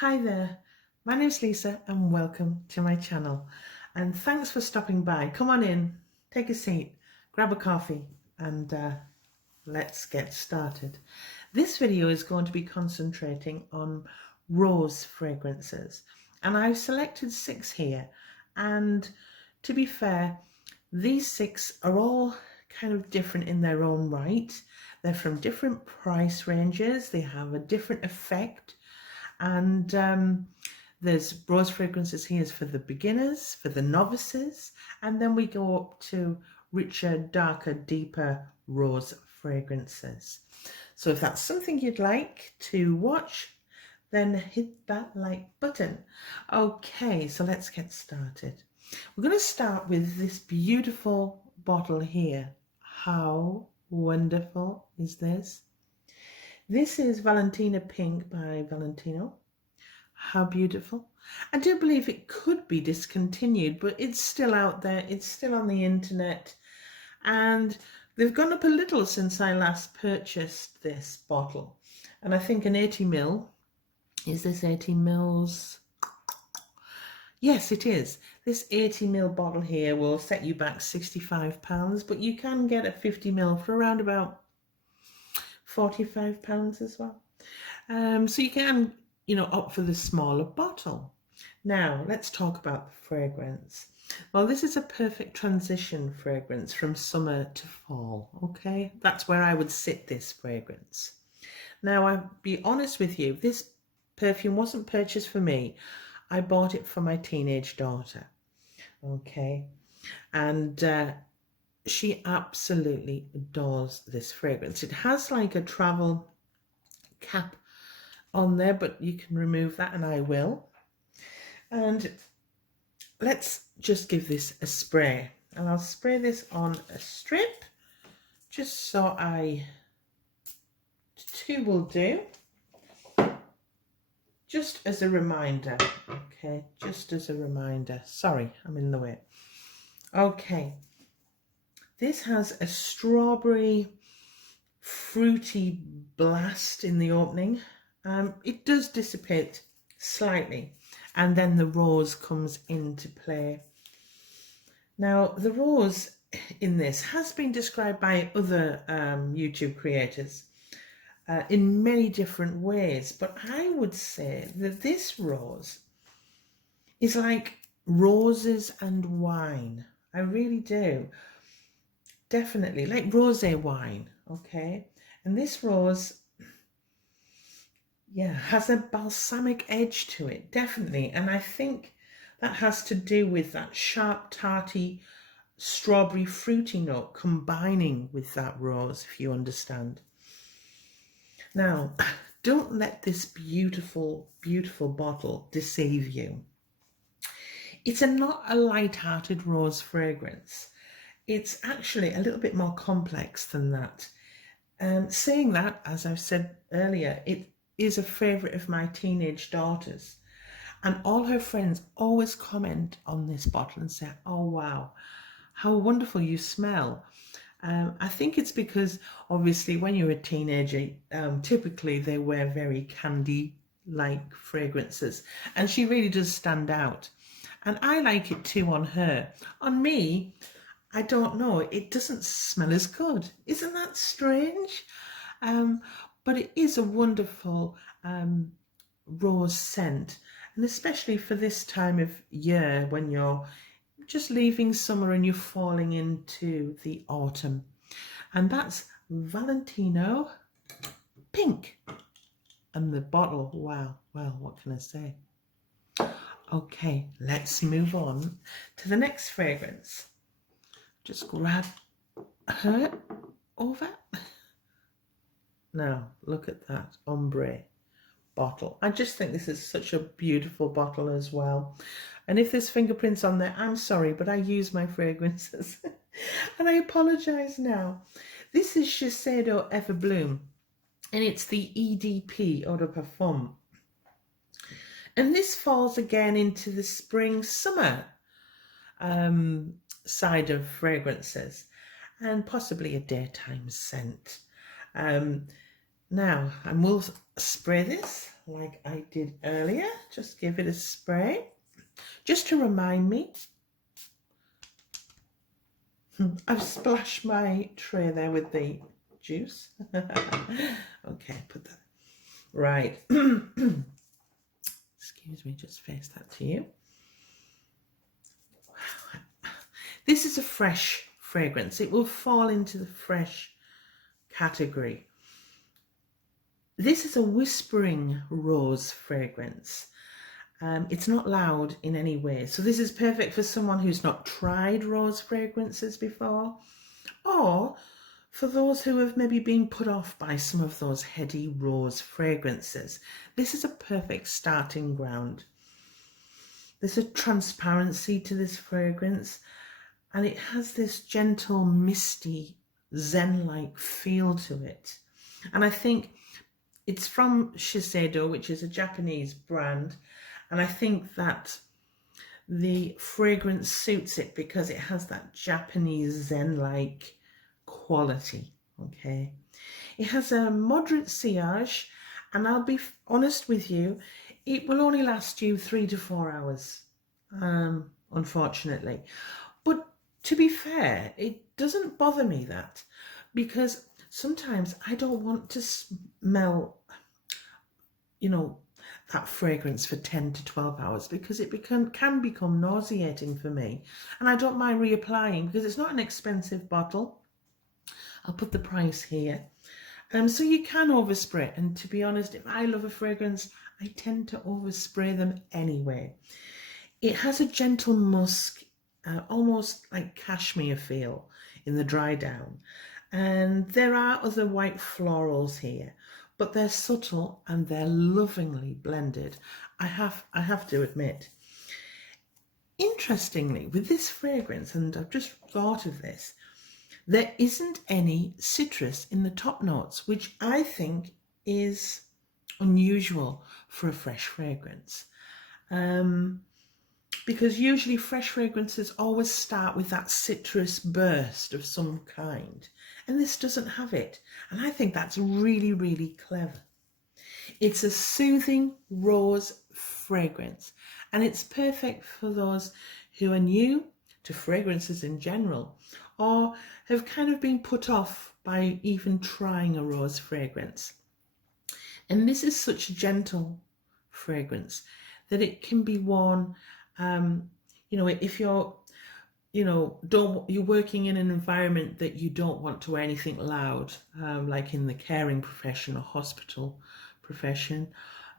Hi there, my name's Lisa and welcome to my channel, and thanks for stopping by. Come on in, take a seat, grab a coffee and let's get started. This video is going to be concentrating on rose fragrances, and I've selected 6 here, and to be fair, these 6 are all kind of different in their own right. They're from different price ranges, they have a different effect. And there's rose fragrances here for the beginners, for the novices, and then we go up to richer, darker, deeper rose fragrances. So if that's something you'd like to watch, then hit that like button. Okay, so let's get started. We're going to start with this beautiful bottle here. How wonderful is this? This is Valentina Pink by Valentino. How beautiful. I do believe it could be discontinued, but it's still out there. It's still on the internet. And they've gone up a little since I last purchased this bottle. And I think an 80ml. Is this 80mls? Yes, it is. This 80ml bottle here will set you back £65, but you can get a 50ml for around about £45 as well. So you can, opt for the smaller bottle. Now, let's talk about the fragrance. Well, this is a perfect transition fragrance from summer to fall, okay? That's where I would sit this fragrance. Now, I'll be honest with you, this perfume wasn't purchased for me. I bought it for my teenage daughter, okay? And she absolutely adores this fragrance. It has like a travel cap on there, but you can remove that, and I will. And let's just give this a spray. And I'll spray this on a strip, just so 2 will do. Just as a reminder, okay? Just as a reminder. Sorry, I'm in the way. Okay. This has a strawberry fruity blast in the opening. It does dissipate slightly, and then the rose comes into play. Now, the rose in this has been described by other YouTube creators in many different ways, but I would say that this rose is like roses and wine. I really do. Definitely, like rosé wine, okay? And this rose, yeah, has a balsamic edge to it, definitely. And I think that has to do with that sharp, tarty, strawberry, fruity note combining with that rose, if you understand. Now, don't let this beautiful, beautiful bottle deceive you. It's not a light-hearted rose fragrance. It's actually a little bit more complex than that. Saying that, as I've said earlier, it is a favourite of my teenage daughter's. And all her friends always comment on this bottle and say, oh, wow, how wonderful you smell. I think it's because, obviously, when you're a teenager, typically they wear very candy-like fragrances. And she really does stand out. And I like it too on her. On me, I don't know, it doesn't smell as good. Isn't that strange? But it is a wonderful rose scent, and especially for this time of year when you're just leaving summer and you're falling into the autumn. And that's Valentino Pink. And the bottle, wow, well, what can I say? Okay, let's move on to the next fragrance. Just grab her over. Now, look at that ombre bottle. I just think this is such a beautiful bottle as well. And if there's fingerprints on there, I'm sorry, but I use my fragrances. And I apologise now. This is Shiseido Everbloom, and it's the EDP Eau de Parfum. And this falls again into the spring-summer side of fragrances, and possibly a daytime scent. Now, I will spray this like I did earlier. Just give it a spray, just to remind me. I've splashed my tray there with the juice. Okay, put that right. Excuse me, just face that to you. This is a fresh fragrance. It will fall into the fresh category. This is a whispering rose fragrance. It's not loud in any way. So this is perfect for someone who's not tried rose fragrances before, or for those who have maybe been put off by some of those heady rose fragrances. This is a perfect starting ground. There's a transparency to this fragrance, and it has this gentle, misty, zen-like feel to it. And I think it's from Shiseido, which is a Japanese brand. And I think that the fragrance suits it because it has that Japanese zen-like quality, okay? It has a moderate sillage, and I'll be honest with you, it will only last you 3 to 4 hours, unfortunately. But to be fair, it doesn't bother me that, because sometimes I don't want to smell, you know, that fragrance for 10 to 12 hours because it can become nauseating for me, and I don't mind reapplying because it's not an expensive bottle. I'll put the price here. So you can overspray, and to be honest, if I love a fragrance, I tend to overspray them anyway. It has a gentle musk, almost like cashmere feel in the dry down, and there are other white florals here, but they're subtle and they're lovingly blended, I have to admit. Interestingly, with this fragrance, and I've just thought of this, there isn't any citrus in the top notes, which I think is unusual for a fresh fragrance. Because usually fresh fragrances always start with that citrus burst of some kind, and this doesn't have it, and I think that's really, really clever. It's a soothing rose fragrance, and it's perfect for those who are new to fragrances in general, or have kind of been put off by even trying a rose fragrance. And this is such a gentle fragrance that it can be worn, you know, if you're, you know, you're working in an environment that you don't want to wear anything loud, like in the caring profession or hospital profession,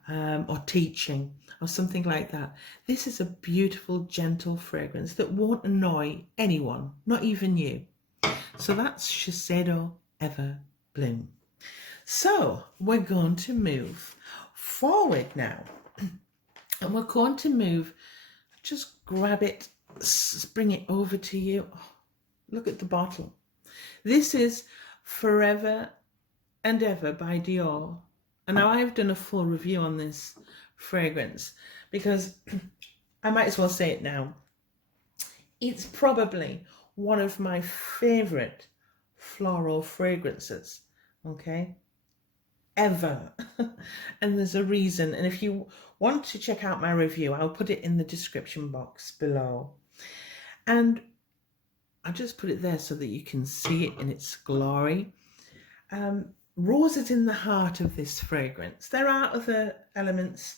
or teaching or something like that. This is a beautiful, gentle fragrance that won't annoy anyone, not even you. So that's Shiseido Ever Bloom. So we're going to move forward now, and we're going to move, just grab it, bring it over to you. Oh, look at the bottle. This is Forever and Ever by Dior. And now I've done a full review on this fragrance because I might as well say it now. It's probably one of my favorite floral fragrances, okay, ever. And there's a reason. And if you want to check out my review, I'll put it in the description box below. And I'll just put it there so that you can see it in its glory. Rose is in the heart of this fragrance. There are other elements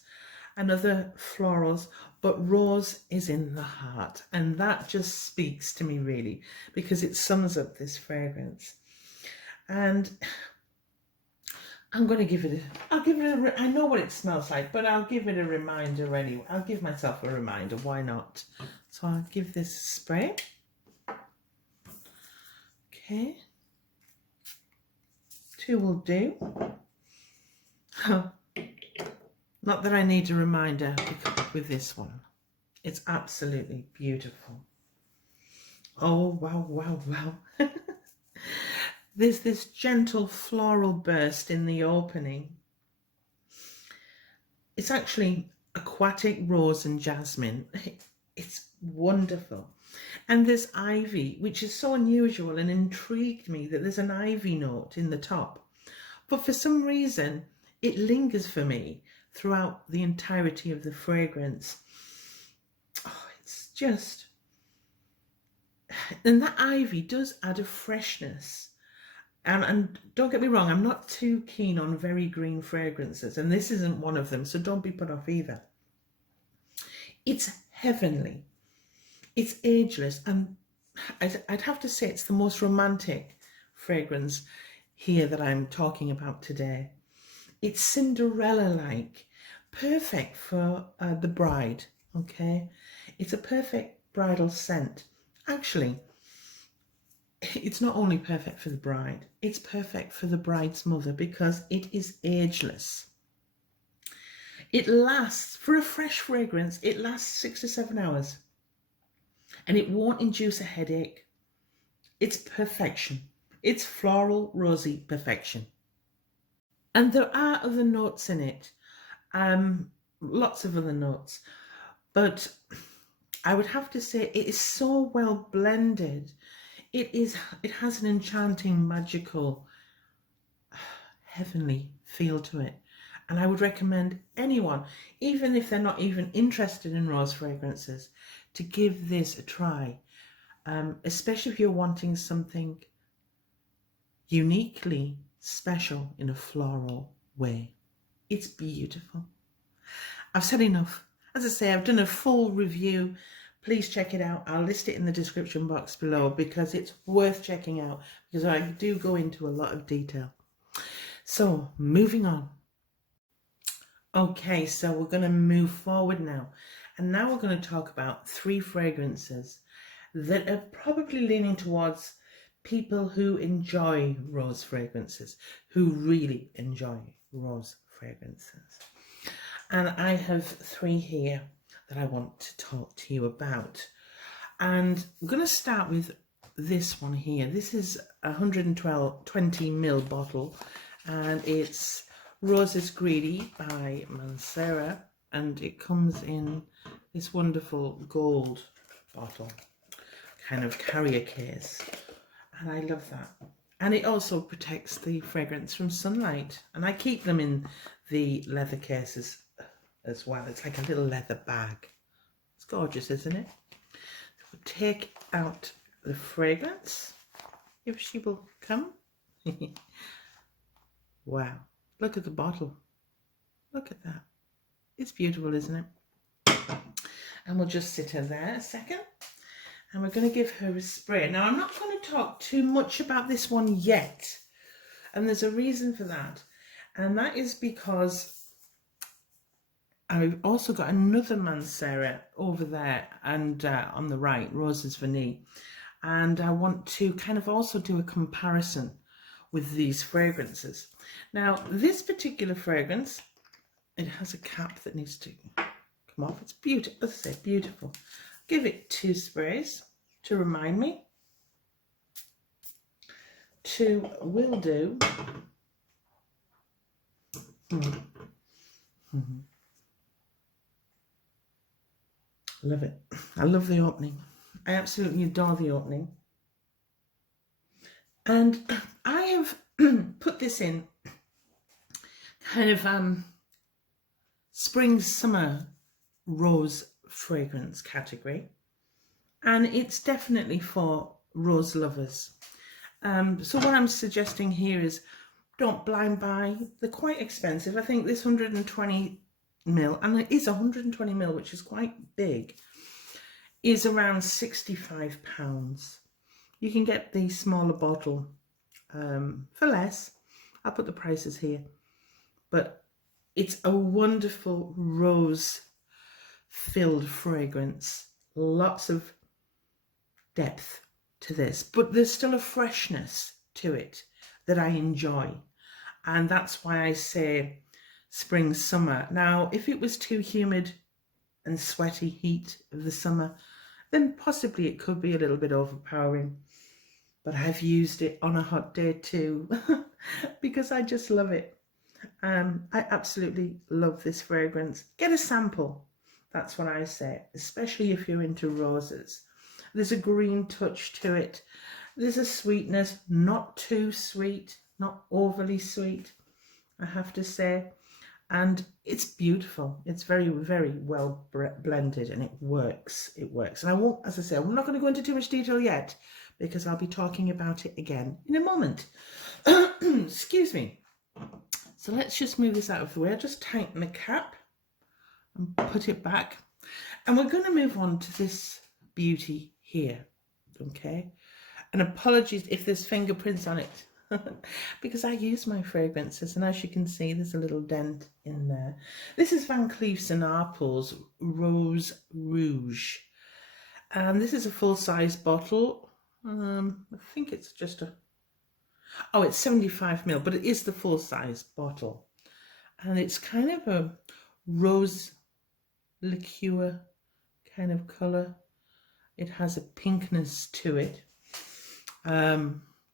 and other florals, but rose is in the heart, and that just speaks to me really, because it sums up this fragrance. And I'm going to give it I know what it smells like, but I'll give it a reminder anyway. I'll give myself a reminder, why not? So I'll give this a spray. Okay. 2 will do. Not that I need a reminder with this one. It's absolutely beautiful. Oh, wow, wow, wow. There's this gentle floral burst in the opening. It's actually aquatic rose and jasmine. It's wonderful. And there's ivy, which is so unusual and intrigued me that there's an ivy note in the top. But for some reason, it lingers for me throughout the entirety of the fragrance. Oh, it's just... And that ivy does add a freshness. And don't get me wrong, I'm not too keen on very green fragrances, and this isn't one of them, so don't be put off either. It's heavenly. It's ageless, and I'd have to say it's the most romantic fragrance here that I'm talking about today. It's Cinderella-like, perfect for the bride, okay? It's a perfect bridal scent. Actually, it's not only perfect for the bride, it's perfect for the bride's mother because it is ageless. It lasts, for a fresh fragrance, it lasts 6 to 7 hours. And it won't induce a headache. It's perfection. It's floral, rosy perfection. And there are other notes in it. Lots of other notes. But I would have to say it is so well blended. It has an enchanting, magical, heavenly feel to it. And I would recommend anyone, even if they're not even interested in rose fragrances, to give this a try, especially if you're wanting something uniquely special in a floral way. It's beautiful. I've said enough. As I say, I've done a full review. Please check it out. I'll list it in the description box below because it's worth checking out, because I do go into a lot of detail. So, moving on. Okay, so we're going to move forward now. And now we're going to talk about 3 fragrances that are probably leaning towards people who enjoy rose fragrances, who really enjoy rose fragrances. And I have 3 here that I want to talk to you about. And I'm going to start with this one here. This is a 120ml bottle, and it's Roses Greedy by Mancera, and it comes in this wonderful gold bottle, kind of carrier case, and I love that. And it also protects the fragrance from sunlight, and I keep them in the leather cases as well. It's like a little leather bag. It's gorgeous, isn't it? So we'll take out the fragrance, if she will come. Wow. Look at the bottle. Look at that. It's beautiful, isn't it? And we'll just sit her there a second. And we're going to give her a spray. Now, I'm not going to talk too much about this one yet. And there's a reason for that. And that is because I've also got another Mancera over there and on the right, Roses Vanille. And I want to kind of also do a comparison with these fragrances. Now, this particular fragrance, it has a cap that needs to come off. It's beautiful, as I say, beautiful. Give it 2 sprays to remind me. 2 will do. Love it. I love the opening. I absolutely adore the opening. And I have put this in kind of spring summer rose fragrance category, and it's definitely for rose lovers. So what I'm suggesting here is don't blind buy. They're quite expensive. I think this 120ml, and it is 120ml, which is quite big, is around £65. You can get the smaller bottle for less. I'll put the prices here. But it's a wonderful rose-filled fragrance. Lots of depth to this. But there's still a freshness to it that I enjoy. And that's why I say spring, summer. Now, if it was too humid and sweaty heat of the summer, then possibly it could be a little bit overpowering. But I've used it on a hot day too because I just love it. I absolutely love this fragrance. Get a sample. That's what I say, especially if you're into roses. There's a green touch to it. There's a sweetness, not too sweet, not overly sweet, I have to say. and it's beautiful. It's very, very well blended, and it works. It works. And I won't, as I say, I'm not going to go into too much detail yet because I'll be talking about it again in a moment. Excuse me. So let's just move this out of the way. I'll just tighten the cap and put it back. And we're going to move on to this beauty here, okay? And apologies if there's fingerprints on it, because I use my fragrances, and as you can see, there's a little dent in there. This is Van Cleef's and Arpels Rouge. And this is a full-size bottle. I think it's just a... Oh, it's 75 ml, but it is the full-size bottle. And it's kind of a rose liqueur kind of colour. It has a pinkness to it.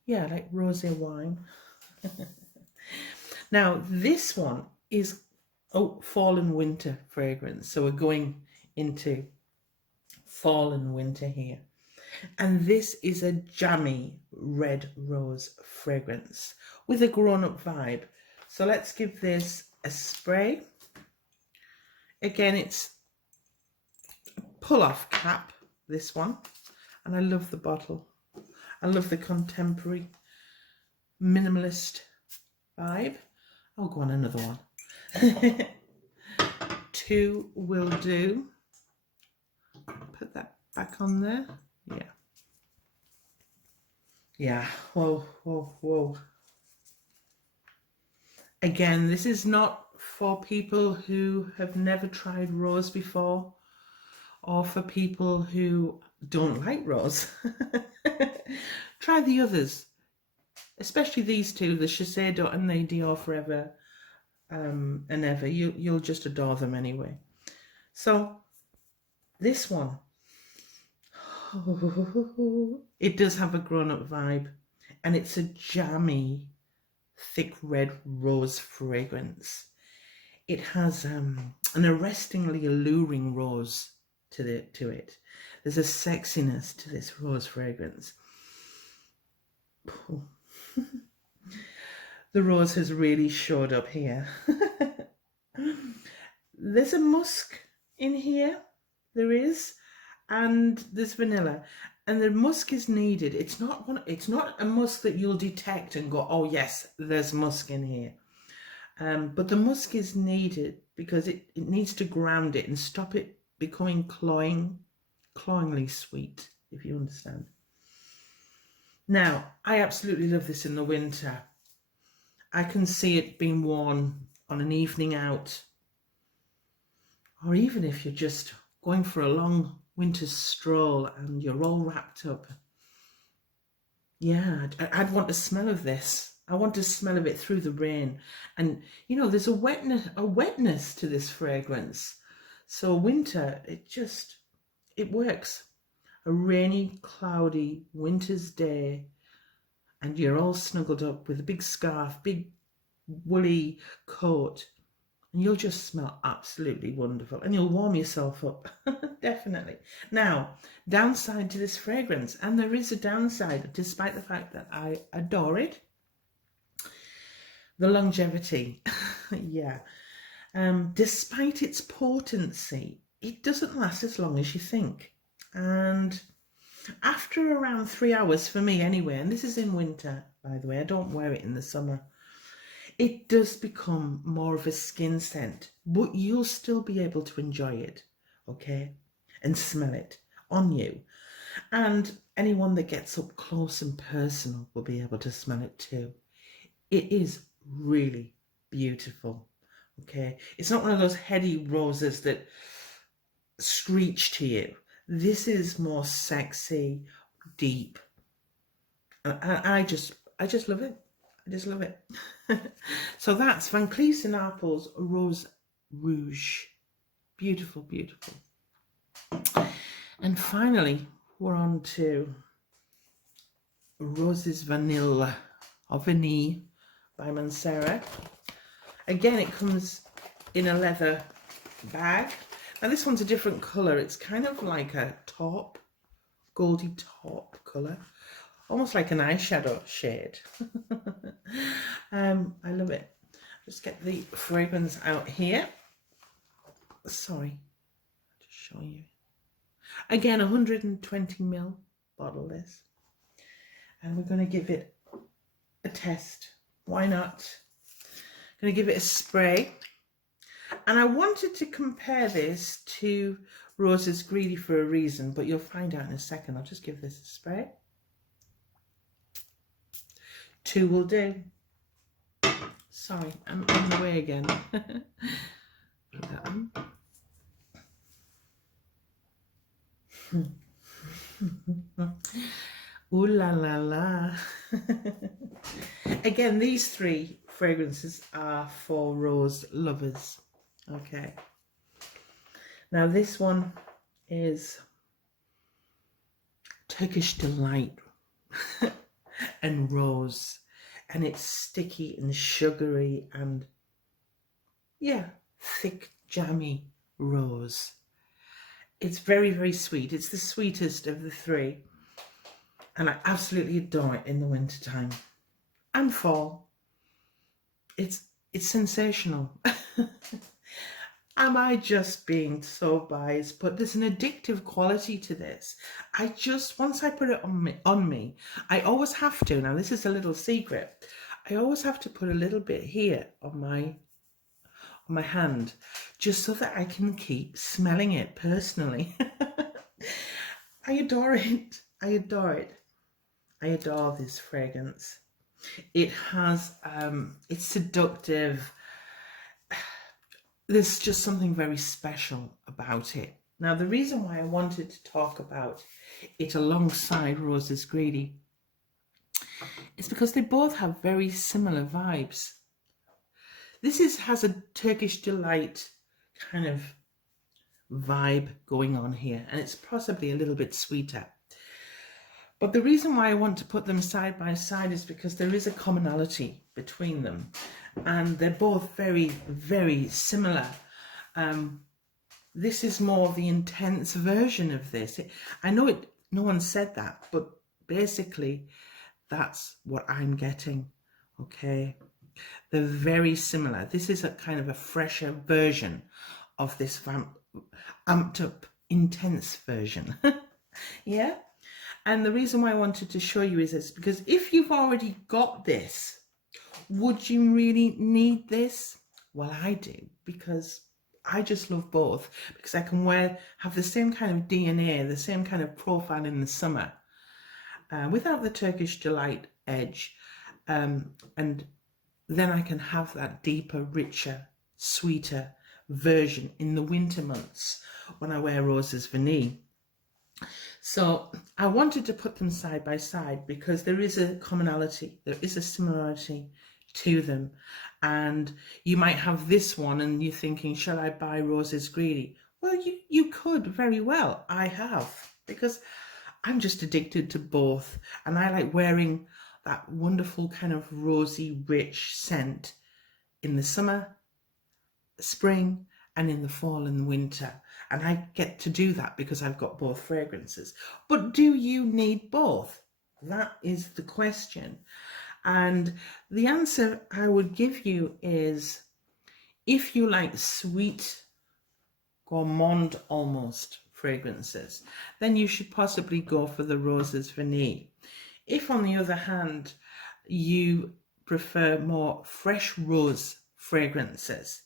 Yeah, like rosé wine. Now, this one is fall and winter fragrance. So we're going into fall and winter here. And this is a jammy red rose fragrance with a grown-up vibe. So let's give this a spray. Again, it's a pull-off cap, this one. And I love the bottle. I love the contemporary minimalist vibe. I'll go on another one. 2 will do. Put that back on there. Yeah. Yeah. Whoa, whoa, whoa. Again, this is not for people who have never tried rose before, or for people who don't like rose. Try the others, especially these two, the Shiseido and the Dior Forever and Ever. You'll just adore them anyway. So this one, it does have a grown-up vibe, and it's a jammy, thick red rose fragrance. It has an arrestingly alluring rose to it. There's a sexiness to this rose fragrance. The rose has really showed up here. There's a musk in here. There is. And there's vanilla. And the musk is needed. It's not a musk that you'll detect and go, oh yes, there's musk in here. But the musk is needed because it needs to ground it and stop it becoming cloyingly sweet, if you understand. Now, I absolutely love this in the winter. I can see it being worn on an evening out, or even if you're just going for a long winter stroll and you're all wrapped up. Yeah, I'd want the smell of this. I want to smell of it through the rain. And, you know, there's a wetness to this fragrance. So winter, it works. A rainy, cloudy winter's day, and you're all snuggled up with a big scarf, big woolly coat, and you'll just smell absolutely wonderful, and you'll warm yourself up. Definitely. Now, downside to this fragrance, and there is a downside despite the fact that I adore it, the longevity. Yeah. Despite its potency, it doesn't last as long as you think. And after around 3 hours, for me anyway, and this is in winter, by the way, I don't wear it in the summer, it does become more of a skin scent, but you'll still be able to enjoy it, okay, and smell it on you. And anyone that gets up close and personal will be able to smell it too. It is really beautiful, okay? It's not one of those heady roses that screech to you. This is more sexy, deep. I just love it. I just love it. So that's Van Cleef and Arpels Rose Rouge. Beautiful, beautiful. And finally, we're on to Roses Vanille or Vanille by Mancera. Again, it comes in a leather bag. Now this one's a different colour. It's kind of like a taupe, goldy taupe colour. Almost like an eyeshadow shade. I love it. Just get the fragrance out here. Sorry, just show you. Again, 120ml bottle this. And we're going to give it a test. Why not? I'm going to give it a spray. And I wanted to compare this to Rose is Greedy for a reason, but you'll find out in a second. I'll just give this a spray. 2 will do. Sorry, I'm on the way again. Ooh la la la. Again, these 3 fragrances are for rose lovers. Okay. Now this one is Turkish Delight and Rose. And it's sticky and sugary and, yeah, thick, jammy rose. It's very, very sweet. It's the sweetest of the 3. And I absolutely adore it in the wintertime and fall. It's sensational. Am I just being so biased? But there's an addictive quality to this. Once I put it on me, I always have to. Now, this is a little secret. I always have to put a little bit here on my hand, just so that I can keep smelling it personally. I adore it. I adore it. I adore this fragrance. It has, it's seductive. There's just something very special about it. Now, the reason why I wanted to talk about it alongside Rose is Greedy is because they both have very similar vibes. This has a Turkish Delight kind of vibe going on here, and it's possibly a little bit sweeter. But the reason why I want to put them side by side is because there is a commonality between them, and they're both very, very similar. This is more the intense version of this. I know no one said that, but basically that's what I'm getting. Okay, they're very similar. This is a kind of a fresher version of this amped up, intense version. Yeah. And the reason why I wanted to show you is this, because if you've already got this, would you really need this? Well, I do, because I just love both, because I can have the same kind of DNA, the same kind of profile in the summer, without the Turkish Delight edge. And then I can have that deeper, richer, sweeter version in the winter months when I wear Roses Vanille. So I wanted to put them side by side because there is a commonality, there is a similarity to them. And you might have this one and you're thinking, shall I buy Roses Greedy? Well, you could very well. I have, because I'm just addicted to both. And I like wearing that wonderful kind of rosy, rich scent in the summer, spring, and in the fall and winter. And I get to do that because I've got both fragrances. But do you need both? That is the question. And the answer I would give you is, if you like sweet, gourmand almost fragrances, then you should possibly go for the Roses Vanille. If, on the other hand, you prefer more fresh rose fragrances,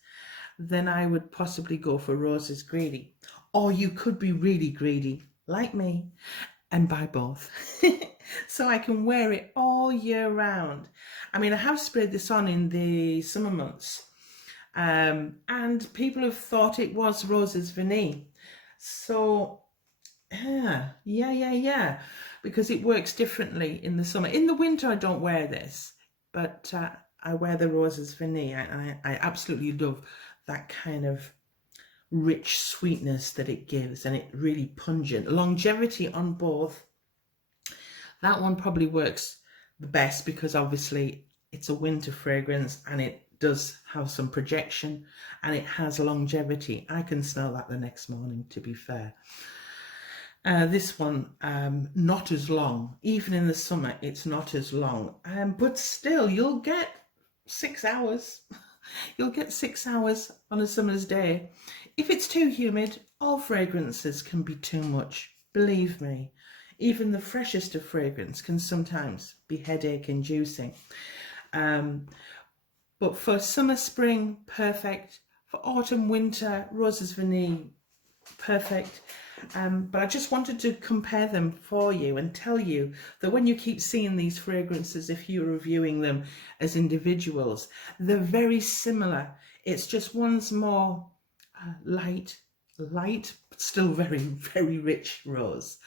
then I would possibly go for Roses Greedy. Or you could be really greedy, like me, and buy both. So I can wear it all year round. I mean, I have sprayed this on in the summer months, and people have thought it was Roses Vanille. So, yeah, because it works differently in the summer. In the winter, I don't wear this, but I wear the Roses Vanille. I absolutely love that kind of rich sweetness that it gives, and it really pungent. Longevity on both. That one probably works the best because obviously it's a winter fragrance and it does have some projection and it has longevity. I can smell that the next morning, to be fair. This one, not as long. Even in the summer, it's not as long. But still, you'll get 6 hours. You'll get 6 hours on a summer's day. If it's too humid, all fragrances can be too much. Believe me, even the freshest of fragrance can sometimes be headache inducing. But for summer, spring, perfect. For autumn, winter, roses, vanille, perfect. But I just wanted to compare them for you and tell you that when you keep seeing these fragrances, if you're reviewing them as individuals, they're very similar. It's just one's more light, but still very, very rich rose,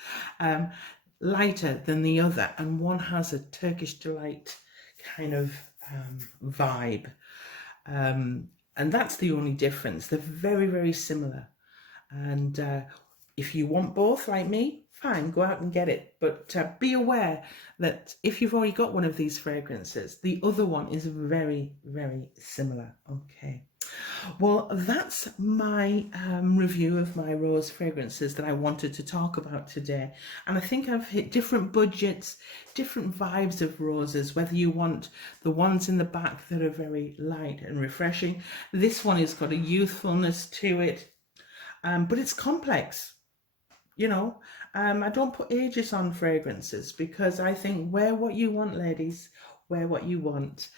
lighter than the other, and one has a Turkish delight kind of vibe. And that's the only difference. They're very, very similar. And if you want both, like me, fine, go out and get it. But be aware that if you've already got one of these fragrances, the other one is very, very similar. Okay. Well, that's my review of my rose fragrances that I wanted to talk about today. And I think I've hit different budgets, different vibes of roses, whether you want the ones in the back that are very light and refreshing. This one has got a youthfulness to it, but it's complex. You know, I don't put ages on fragrances because I think wear what you want, ladies. Wear what you want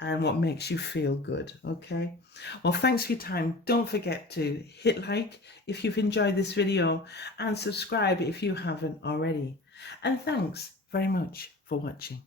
and what makes you feel good. Okay. Well, thanks for your time. Don't forget to hit like if you've enjoyed this video and subscribe if you haven't already. And thanks very much for watching.